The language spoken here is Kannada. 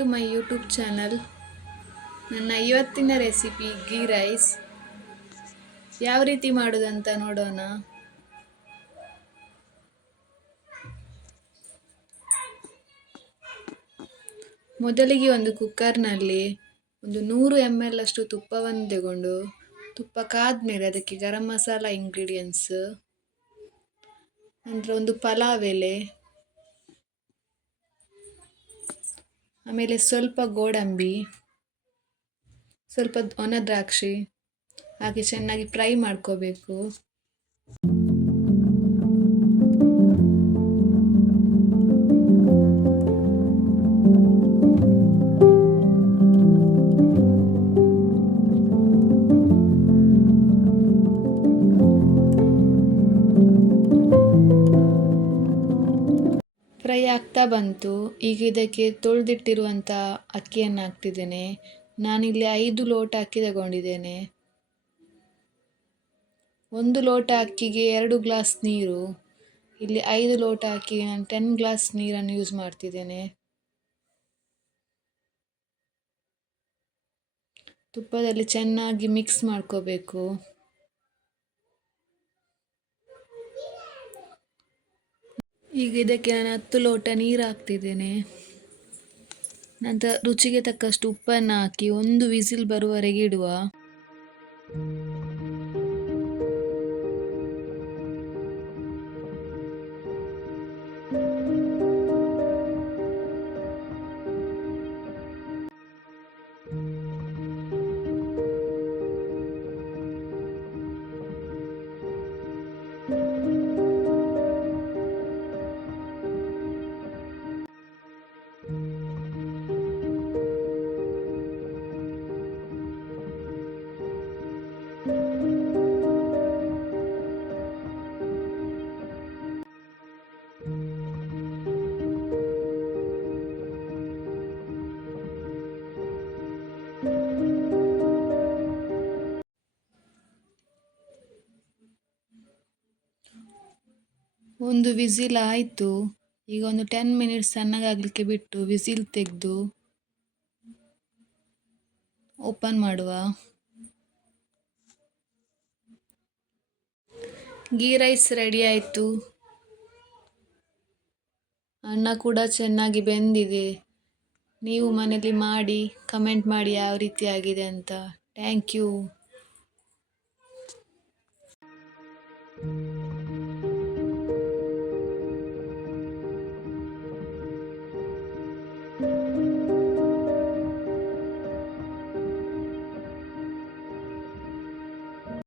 To my YouTube channel. ನನ್ನ ಇವತ್ತಿನ ರೆಸಿಪಿ ಗೀ ರೈಸ್. ಯಾವ ರೀತಿ ಮಾಡೋದಂತ ನೋಡೋಣ. ಮೊದಲಿಗೆ ಒಂದು ಕುಕ್ಕರ್ನಲ್ಲಿ 100 ml ಅಷ್ಟು ತುಪ್ಪವನ್ನು ತಗೊಂಡು, ತುಪ್ಪ ಕಾದ್ಮೇಲೆ ಅದಕ್ಕೆ ಗರಂ ಮಸಾಲ ಇಂಗ್ರೀಡಿಯೆಂಟ್ಸ್, ನಂತರ ಒಂದು ಪಲಾವ್ ಎಲೆ, ಆಮೇಲೆ ಸ್ವಲ್ಪ ಗೋಡಂಬಿ, ಸ್ವಲ್ಪ ಒಣ ದ್ರಾಕ್ಷಿ ಹಾಗೆ ಚೆನ್ನಾಗಿ ಫ್ರೈ ಮಾಡ್ಕೋಬೇಕು. ಫ್ರೈ ಆಗ್ತಾ ಬಂತು. ಈಗ ಇದಕ್ಕೆ ತೊಳೆದಿಟ್ಟಿರುವಂಥ ಅಕ್ಕಿಯನ್ನು ಹಾಕ್ತಿದ್ದೇನೆ. ನಾನಿಲ್ಲಿ 5 ಲೋಟ ಅಕ್ಕಿ ತಗೊಂಡಿದ್ದೇನೆ. 1 ಲೋಟ ಅಕ್ಕಿಗೆ 2 ಗ್ಲಾಸ್ ನೀರು. ಇಲ್ಲಿ 5 ಲೋಟ ಅಕ್ಕಿಗೆ ನಾನು 10 ಗ್ಲಾಸ್ ನೀರನ್ನು ಯೂಸ್ ಮಾಡ್ತಿದ್ದೇನೆ. ತುಪ್ಪದಲ್ಲಿ ಚೆನ್ನಾಗಿ ಮಿಕ್ಸ್ ಮಾಡ್ಕೋಬೇಕು. ಈಗ ಇದಕ್ಕೆ ನಾನು 10 ಲೋಟ ನೀರು ಹಾಕ್ತಿದ್ದೇನೆ. ನಂತರ ರುಚಿಗೆ ತಕ್ಕಷ್ಟು ಉಪ್ಪನ್ನು ಹಾಕಿ 1 ವಿಸಿಲ್ ಬರುವವರೆಗೆ ಇಡುವ. ಒಂದು ವಿಸಿಲ್ ಆಯಿತು. ಈಗ ಒಂದು 10 ಮಿನಿಟ್ಸ್ ತಣ್ಣಗಾಗಲಿಕ್ಕೆ ಬಿಟ್ಟು ವಿಸಿಲ್ ತೆಗೆದು ಓಪನ್ ಮಾಡುವ. ಗೀ ರೈಸ್ ರೆಡಿ ಆಯಿತು. ಅನ್ನ ಕೂಡ ಚೆನ್ನಾಗಿ ಬೆಂದಿದೆ. ನೀವು ಮನೆಯಲ್ಲಿ ಮಾಡಿ ಕಮೆಂಟ್ ಮಾಡಿ ಯಾವ ರೀತಿ ಆಗಿದೆ ಅಂತ. Thank you.